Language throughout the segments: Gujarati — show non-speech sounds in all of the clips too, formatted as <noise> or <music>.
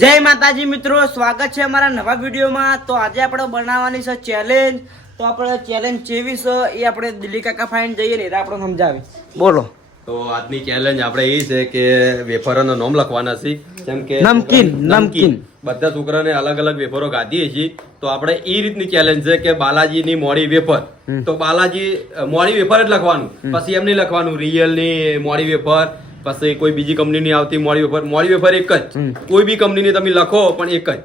જય માતાજી મિત્રો સ્વાગત છે અમારા નવા વિડીયોમાં. તો આજે આપણે બનાવવાની છે ચેલેન્જ તો આપણે ચેલેન્જ જેવી છે એ આપણે દિલ્હી કાકા ફાઈન જઈએ ને આપણે સમજાવી બોલો. તો આજની ચેલેન્જ આપણે એ છે કે વેફરોનો નામ લખવાના છે. જેમ કે નમકીન, નમકીન. બધા છોકરાને અલગ અલગ વેફરો ગાધીએ છીએ. તો આપણે એ રીતની ચેલેન્જ છે કે બાલાજીની મોડી વેફર. તો બાલાજી મોડી વેફર જ લખવાનું. પછી એમ નહીં લખવાનું રિયલની મોડી વેફર. પછી કોઈ બીજી કંપનીની આવતી મોડી વેફર. મોડી વેફર એક જ. કોઈ બી કંપનીની તમે લખો પણ એક જ.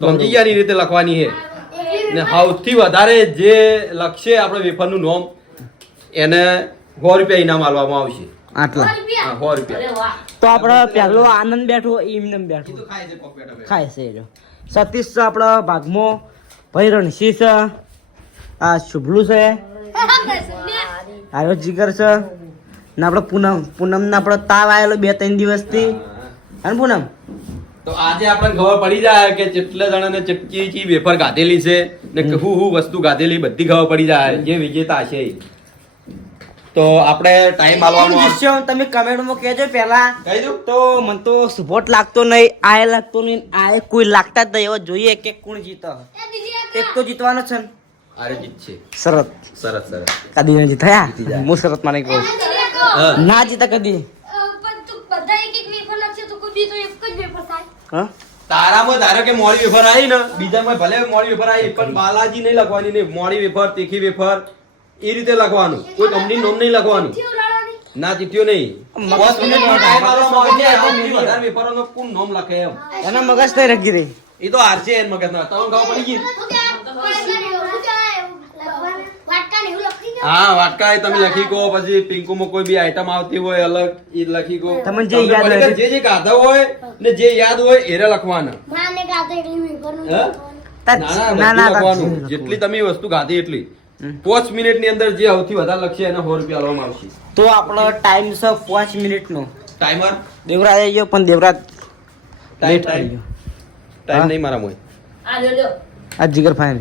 સમજી ગયા રીતે લખવાની છે. ને સૌથી વધારે જે લખશે આપણે વેફરનું નોમ એને સો રૂપિયા ઇનામ આપવામાં આવશે. આટલા. હા, સો રૂપિયા. તો આપણે પહેલો આનંદ બેઠો એમને બેઠો. ખાય છે. સતીશ છે આપણા ભાગમાં ભાઈ રણશી છે? આ શુભલું છે. આયો જીગર છે. ને આપણે પૂનમ પૂનમ ને આપણો તાવ આવેલો બે ત્રણ દિવસથી. હે. ને પૂનમ? તો આજે આપણને ખબર પડી જાય કે કેટલા જણાને ચટકી ચી વેફર ગાધેલી છે ને હું હું વસ્તુ ગાધેલી બધી ખબર પડી જાય. જે વિજેતા છે તો આપણે ટાઈમ આલવાનો. વિષય તમે કમેન્ટમાં કહેજો પહેલા. કહી દઉં? તો મને તો સપોર્ટ લાગતો નહીં આય લાગતો નહીં આય કોઈ લાગતા જ નહીં. એવો જોઈએ કે કોણ જીતો. એક તો જીતવાનો છે ને. અરે જીત છે શરત સરસ સરસ કદી જીતાયા? હું શરત માને કહું. ના જીતા કદી. હા? તારામાં ધારો કે મોડી વેફર આવી ને બીજામાં ભલે મોડી વેફર આવી પણ બાલાજી નહીં લખવાની ને મોડી વેફર તીખી વેફર એ રીતે લખવાનું. કોઈ કંપની નોમ નહીં લખવાનું. ના ચીઠીઓ નહીં. મગજ મગજ વધારે વેફરોનો કોણ નોમ લખે એમ? એના મગજ થઈ રખી રહી. એ તો હારશે એન મગજમાં તમને ખબર પડી ગઈ. હા વાટકા એ તમે લખી કો પછી પિંકુમાં કોઈ બી આઈટમ આવતી હોય અલગ એ લખી ગો તમને જે યાદ હોય. જે જે ગાધા હોય ને જે યાદ હોય એને લખવાના. ના ના ના, ના, લખવાનું. જેટલી તમે વસ્તુ ગાધી એટલી. પાંચ મિનિટની અંદર જે સૌથી વધારે લખશે એને સો રૂપિયા લેવામાં આવશે. તો આપણો ટાઈમ છે પાંચ મિનિટનો. ટાઈમર દેવરાજ આવી ગયો પણ દેવરાજ ટાઈમ લેટ ટાઈમ ગયો. ટાઈમ નહીં મારા મોય આ જીગર ફાઈન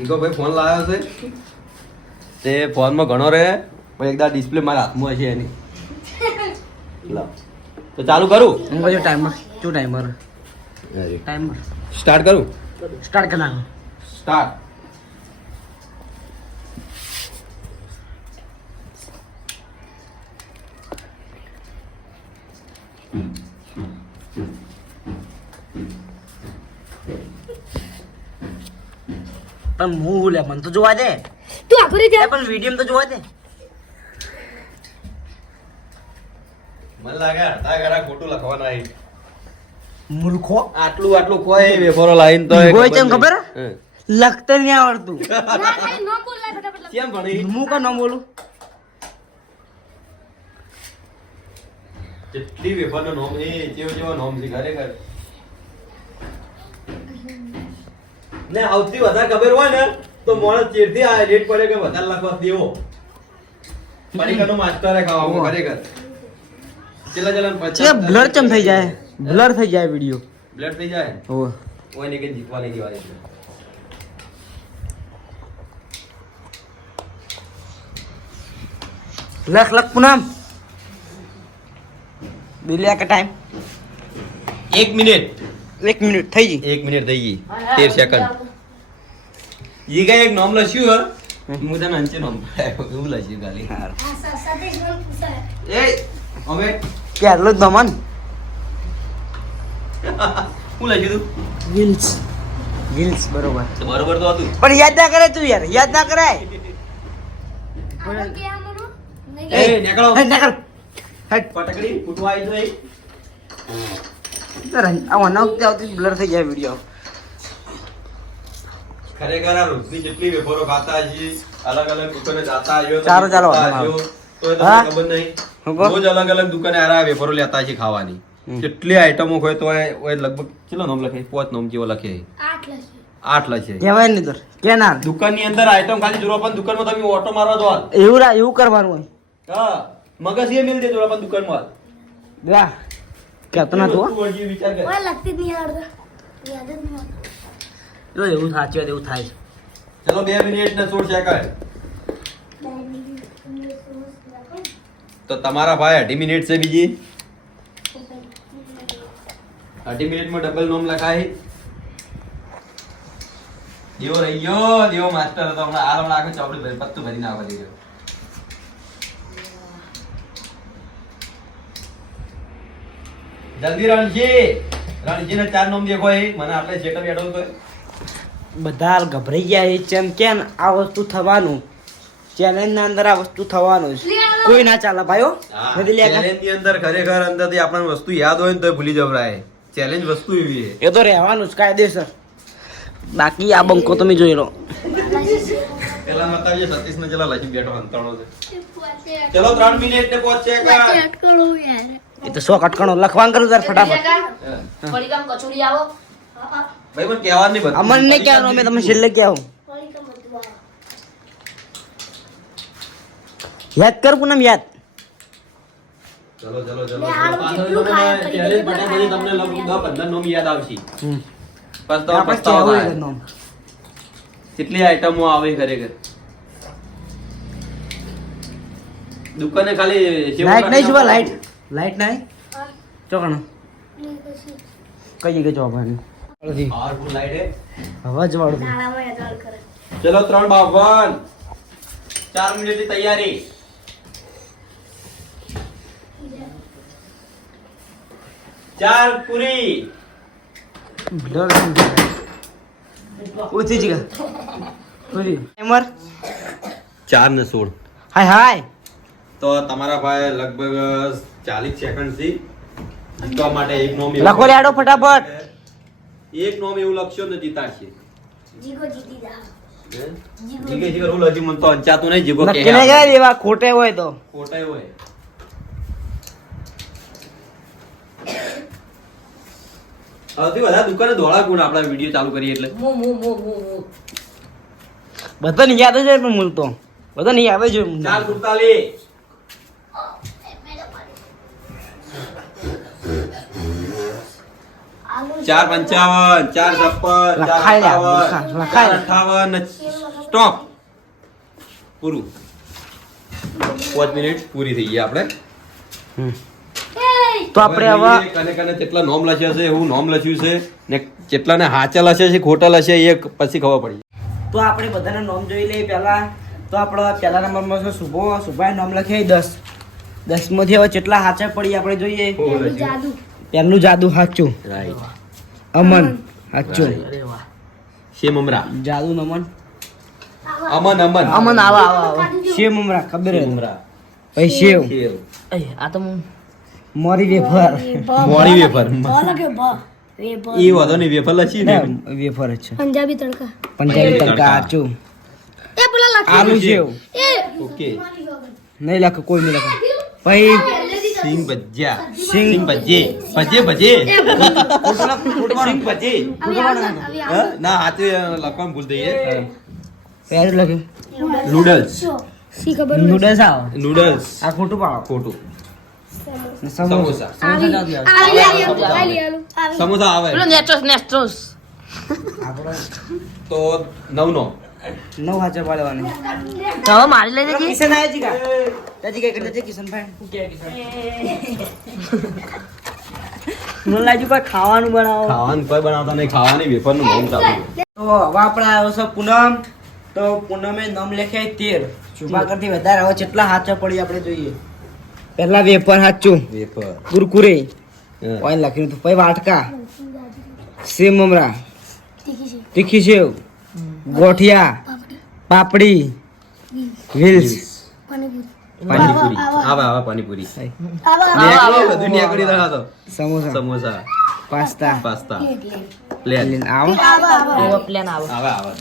ઈગો ભાઈ ફોન લાવ્યો છે? તે ફોનમાં ઘણો રહે પણ એકદા ડિસ્પ્લે મારા હાથમાં છે એની. લાવ તો ચાલુ કરું? હું કહું ટાઈમર શું ટાઈમર ટાઈમર સ્ટાર્ટ કરું? સ્ટાર્ટ કરી સ્ટાર્ટ પણ હું લે મને તો જોવા દે. તું આખરી જા. પણ વીડિયો તો જોવા દે. મને લાગે તા ઘરા ખોટું લખવાના છે. મૂર્ખો. આટલું આટલું કોઈ વેફરો લાઈન તો એ કેમ ખબર? હે. લખતે નહીં આવડતું. <laughs> કેમ ભણી? હું કા ન બોલું? જેટલી વેફરનો નોમ એ જેવો જેવો નોમ છે ખરેખર. ને આવતી વધારે ખબર હોય ને તો મોણસ ચેડથી આ રેટ પડે કે વધારે લખવા દેવો. પડીકાનો માસ્ટર ખાવા ખરેખર. ચલા ચલા પછી બ્લર ચમ થઈ જાય? બ્લર થઈ જાય વિડિયો બ્લર થઈ જાય? કોઈ ને કે જીતવા લઈ છે. લખ લખ પૂનમ. બિલિયા કે ટાઈમ એક મિનિટ. એક મિનિટ થઈ ગઈ. એક મિનિટ થઈ ગઈ. તેર સેકન્ડ ઈ કઈ એક નામ લસ્યું હે. હું તને અંચે નામ પડાયો એવું લખ્યું ખાલી. એ અમે કેટલો જ હું લસ્યું તું? વિલ્સ વિલ્સ બરોબર. બરોબર તો હતું. પણ યાદ ના કરે તું યાર યાદ ના કરાય. એ નીકળો. નીકળ. હટ પટકડી ફૂટવા આવી આ વના આવતી બ્લર થઈ જાય વીડિયો ખરેખર આ રોજની જેટલી વેપારો ખાતા હજી અલગ અલગ દુકાને જાતા હજો ચાલો, ચાલો, ખાતા વાંધો હજો, તો એ હા? તમને ખબર નહીં. રોજ અલગ અલગ દુકાને આરા વેપારો લેતા છે ખાવાની. કેટલી આઈટમો હોય તો લગભગ કેટલો નોમ લખે? પાંચ નામ જેવો લખે. આઠ લખે. કહેવાય નહીં તો. કેનાર દુકાનની અંદર આઈટમ ખાલી જોડવા પણ દુકાનમાં તમે ઓટો મારવા દો એવું રા- એવું કરવાનું હોય. હા. મગજ એ મિલ દેજો દુકાન પણ દુકાનમાં હાલ. દેવા કહેતો ના તું કર. લગતી જ નહીં આવડતા યાદ જ નહીં જો એવું સાચું એવું થાય. છે ચલો બે મિનિટ ને સોળ સેકન્ડ તો તમારા ભાઈ અઢી મિનિટ છે બીજી? અઢી મિનિટમાં ડબલ નોમ લખાય. દેવો રહી ગયો દેવો માસ્ટર હતો. હમણાં આ હમણાં આખું ચોપડી પત્તું ભરી નાખવા દઈ જલ્દી રણજી. રણજીને ચાર નોમ દેખો એ મને આપણે જેટલો બેઠો તો બધા ગભરાઈ ગયા છે જેમ કે આ વસ્તુ થવાનું? ચેલેન્જ ના અંદર આ વસ્તુ થવાનું છે. કોઈ ના ચાલે ભાઈઓ નથી લે ચેલેન્જની અંદર ખરેખર અંદરથી આપણને વસ્તુ યાદ હોય ને તો ભૂલી જવરાય. ચેલેન્જ વસ્તુ એવી એ તો રહેવાનું જ કાયદેસર. બાકી આ બંકો તમે જોઈ લો. પેલા મતાવીએ સતીશ ને ચલા લખી બેઠો અંતરણો છે. ચલો ત્રણ મિનિટ ને પહોંચે કા કરો યાર. એ તો સો કટકણો લખવાનું કરું તાર ફટાફટ. પડીકામ કચોરી આવો. ભાઈ મને કહેવાનું નહીં બધું. અમન ને કહેવાનું અમે તમને છેલ્લે કહેવું. યાદ કર પૂનમ યાદ. ચલો ચલો ચલો. તમને લગભગ નોમ યાદ આવશે. કેટલી આઈટમો આવે ખરેખર? દુકાને ખાલી લાઈટ નહીં જોવા રાખીને લાઈટ નાય? નહીં ચોકણ. કઈ જગ્યાએ જોવા ભાઈ Powerful light હે. અવાજ વાળું નાળામાં યાદ કરે ચલો ત્રણ બાવન. ચાર મિનિટની તૈયારી. ચાર પૂરી. ઓછી જગ્યા પૂરી. ટાઈમર ચાર ને સોળ. હાય હાય. તો તમારા ભાઈ લગભગ ચાલીસ સેકન્ડથી જીતવા માટે એક નોમ લખો લેડો ફટાફટ. એક નોમ એવું લખશો ને જીતાડશે જીગો જીતી જા. હે? જીગે જીગે રૂલ હજી મને તો અંચાતું નહીં જીગો નક્કી નહીં કરે એવા ખોટે હોય તો. ખોટાય હોય. સૌથી વધારે દુકાને ધોળા ગુણ આપણા વીડિયો ચાલુ કરીએ એટલે? મુ મુ મુ મુ મુ. બધાને યાદ જ હોય પણ મૂલતો બધા જ ચાર સુડતાલીસ આલુ ચાર પંચાવન ચાર છપ્પન ચાર. અઠાવન સ્ટોપ પૂરું. પાંચ મિનિટ પૂરી થઈ ગઈ આપણે. તો આપણે આવા કને કને કેટલા નોમ લખ્યા છે એવું નોમ લખ્યું છે ને કેટલાને હાચા લખ્યા છે ખોટા લખ્યા એ પછી ખબર પડી તો આપણે બધાના નોમ જોઈ લઈએ પહેલા. તો આપણો પહેલા નંબરમાં છે શુભો શુભાએ નામ લખ્યા દસ. દસમાંથી હવે કેટલા હાચા પડી આપણે જોઈએ. પેલું જાદુ. પહેલું જાદુ સાચું રાઈટ અમન. સાચું. શેમ અમરા જાદુ અમન. અમન અમન. અમન આવા આવા શેવ મમરા ખબર શેમ હે અમરા પછી શેવ શેવ. આ તો મોરી વેફર. મોરી વેફર. એ વાંધો નહીં વેફર લખી ને ના, વેફર છે. પંજાબી તડકા. પંજાબી તડકા. તડકા. એ પેલા લખી આલુ એ. ઓકે. નહીં લખ કોઈ નહીં લખ. પછી સિંગ ભજીયા. સિંગ ભજે ભજે ભજે સિંગ ભજે? ના? હાથે લખવાનું ભૂલ દઈએ પહેલું લખ્યું નૂડલ્સ નૂડલ્સ આવો. નૂડલ્સ આ ખોટું પાડો. ખોટું. સમોસા. સમોસા. આવે. નેસ્ટ્રોસ નેસ્ટ્રોસ તો નવ નો નવ હાજર પાડવાની તો હવે મારી લઈ દેજે કિશન આયા જી કા તાજી કઈ કરતા છે કિશન ભાઈ શું કહે કિશન? મને લાગ્યું કોઈ ખાવાનું બનાવો? ખાવાનું કોઈ બનાવતા નહીં. ખાવાની વેફરનું ચાલુ તો હવે આપણે આવ્યો છે પૂનમ. તો પૂનમે નામ લખ્યા તેર શુભા કરતી વધારે હવે કેટલા હાચા પડી આપણે જોઈએ. પહેલા વેપર હાચું. વેફર. કુરકુરે. ઓઇલ લખ્યું હતું પછી વાટકા. સેમ મમરા. તીખી છે તીખી સેવ. ગોઠિયા પાપડી. વિલ્સ પાણીપુરી. આવા આવા, panipuri. Samosa. Samosa. Pasta. Pasta. Plain આવો. આવા પ્લેન. આવો. આવે આવે.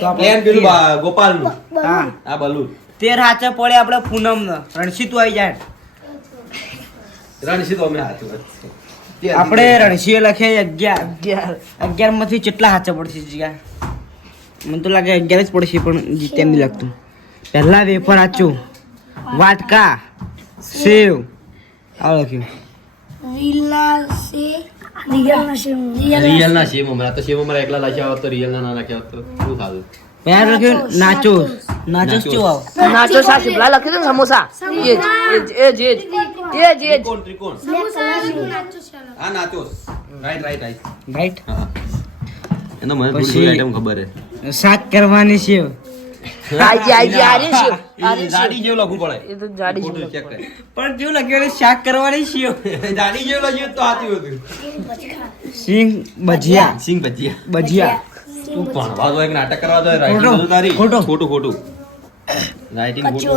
તો પ્લેન પેલું ગોપાલ ગોપાલનું. હા. આ બલુ તે રાચે પડે આપણે પૂનમ ને રણસી તું આવી જાય. રણસી તો અમે હાચું આપણે રણસીએ લખે અગિયાર. અગિયાર. અગિયારમાંથી કેટલા હાચા પડશે જીગા મને તો લાગે અગિયાર જ પડશે પણ તેમ નહીં લાગતું. પહેલા વેફર હાચું વાટકા સેવ. આવું લખ્યું રીલના સે રિયલના સે રિયલ રિયલ ના શેમ હમણાં તો શેમ હમણાં એકલા લખ્યા હોત તો રિયલ ના ના લખ્યા હોત તો શું ખાધું? પહેલા લખ્યું નાચોસ. નાચોસ કેવું આવે. નાચો સા શિમલા લખ્યું હતું ને સમોસા. એ જ એ જ એ જ એ જ એ જ ત્રિકોણ ત્રિકોણ હા nachos. Right right right. Right. હા એનો મને થોડી પછી- થોડી આઈટમ ખબર છે શાક કરવાની છે.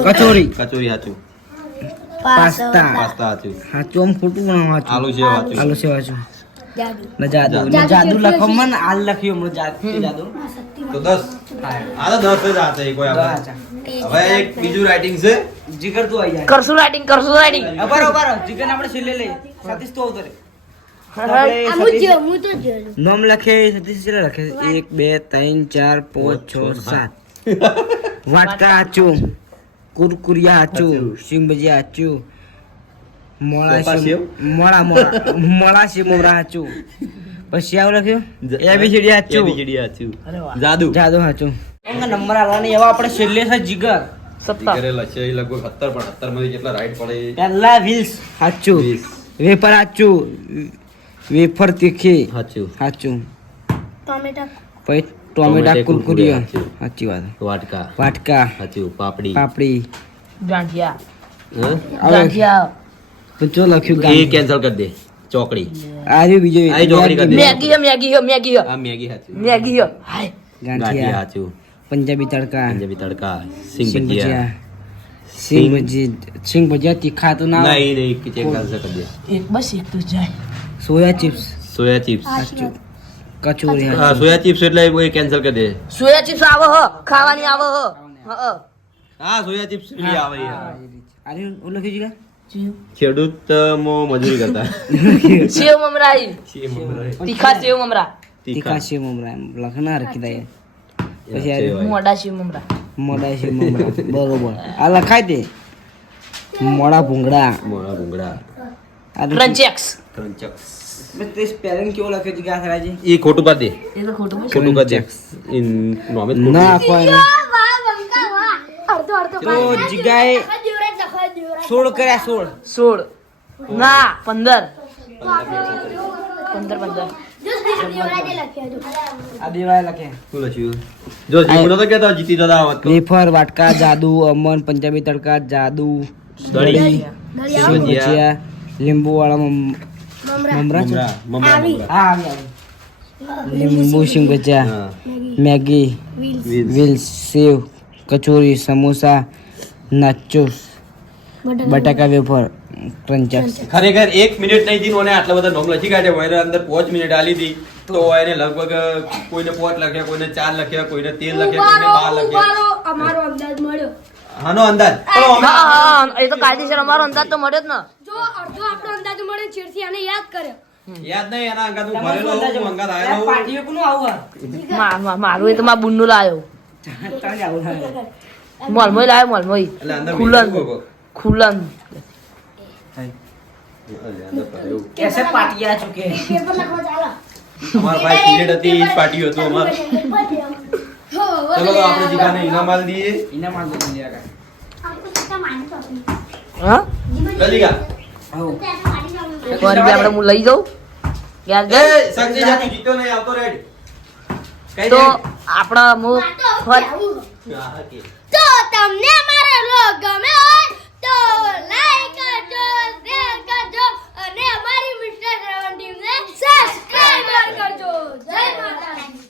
કચોરી. કચોરી. સાચું. પાસ્તા. પાસ્તા. સાચું. સાચું આમ ખોટું પણ વાંચું આલુ છે સાચું. આલુ છે વાંચું જાદુ ને જાદુ ને જાદુ લખો મને આલ લખ્યું હમણાં જાદુ જાદુ. તો દસ. આ તો દસ જ આશે કોઈ આપણે હવે એક બીજું રાઇટિંગ છે. જીગર તું આવી જાય. કરશું રાઇટિંગ કરશું રાઇટિંગ બરો બરો જીગર આપણે છેલ્લે લઈ સતીશ તો આવતો રે. આ હું જો હું તો જોયું નામ લખે સતીશ છેલ્લે લખે. એક બે ત્રણ ચાર પાંચ છ સાત. વાટકા આચું કુરકુરિયા આચું આચું. સિંગ ભજીયા આચું. મોળા મોળા મોળા. મોળા સેવ પછી આવું લખ્યું? એબીસીડી આચું ABCD સાચું જાદુ. જાદુ આચું નંબર આલવાની એવા આપણે છેલ્લે છે જીગર. ટોમેટા. કુરકુરિયા, સાચી વાત. વાટકા. વાટકા. સાચું પાપડી. પાપડી. ગાંઠિયા. હં? ગાંઠિયા. જો લખ્યું એ કેન્સલ કરી દે. ચોકડી. આર્યું બીજો આ ચોકડી કરી દે. મેગી હે મેગી હે મેગી હે. આ મેગી હાચું. મેગી હે. હાય. ગાંઠિયા. ગાંઠિયા સાચું પંજાબી તડકા. પંજાબી તડકા. સિંગ સિંગ ભજીયા. સિંગ ભજીયા સિંગ ભજીયા તીખા તો ના નહીં નહીં કે કેન્સલ કરી દે. એક બસ એક તો જાય. Soya chips. Soya chips. હાચું કચોરી હા સોયા ચિપ્સ એટલે એ કેન્સલ કરી દે. સોયા ચિપ્સ આવે હ ખાવાની આવે હ. હ સોયા ચિપ્સ બી આવે યાર. આર્યું ઓલો જીગર? ખેડૂત મો મજૂરી કરતા. <laughs> સેવ મમરાઈ. તીખા સેવ મમરા. તીખા. સેવ મમરા લખના રાખી દઈએ પછી. મોડા સેવ મમરા. મોડા સેવ મમરા. બરોબર. આ લખાય તે. મોડા ભૂંગળા. મોડા ભૂંગળા. ટ્રંચેક્સ ટ્રંચેક્સ. સ્પેલિંગ કેવો છે? એ ખોટું કરી દે એ તો ખોટું બોલ. ખોટું કરી દે એ નોમ ના કોઈ નહીં. વાહ બંકા વાહ. અડધો અડધો તો જીગાએ. દેવરાજ લખો દેવરાજ સોળ કર્યા સોળ સોળ ના પંદર પંદર પંદર જો દેવરાજે લખ્યો જો આ દેવાય લખે શું લખ્યું? જો જીવડો તો કહેતો જીતી જતા આવત તો. વેફર વાટકા જાદુ અમન પંજાબી તડકા જાદુ દળી. સિંગ ભજીયા લીંબુ વાળા મમરા મમરા છે? મમરા, મમરા, આવી. મમરા. હા આવી આવી. લીંબુ સિંગ ભજીયા હા. મેગી વ્હીલ્સ વીસ. Will save kachori samosa nachos બટાકા વેફર. ક્રંચક્સ ખરેખર એક મિનિટ નહીં થી અને આટલા બધા નોમ લખી કાઢ્યા હોય અંદર પાંચ મિનિટ આલી હતી તો એને લગભગ કોઈને પાંચ લખ્યા કોઈને ચાર લખ્યા કોઈને તેર લખ્યા કોઈને બાર લખ્યા. અમારો અંદાજ મળ્યો. હાનો અંદાજ? એ તો કાયદેસર અમારો અંદાજ તો મળ્યો જ ને. જો અડધો આપણો અંદાજ મળે ચીડથી આને યાદ કર્યો. યાદ નહીં એના અંગાત હું ભરેલો હું અંગાત આયેલો હોઉં. મા- મા- મારું એ તો મારા બુનનું લાયો મોલમોય લાયો મોલમોય એટલે ખુલ્લા કેસે પાટિયા ચુકે? અમાર ભાઈ પીરિયડ હતી એ પાટિયું હતું અમાર. ચલો તો આપણે જીગાને ઇનામ આલ દઈએ. ઇનામ આલ દઈએ જીગા હા? લલીગા એક વાર બી આપણે હું લઈ જાઉં. યાર જય સંજય જાતિ જીતો નહીં આવતો રેડ તો આપણા મુ તો તમને અમારો લોગ ગમે હોય તો લાઈક કરજો શેર કરજો અને અમારી મિસ્ટર સેવન ટીમને સબસ્ક્રાઇબ કરજો. જય માતાજી.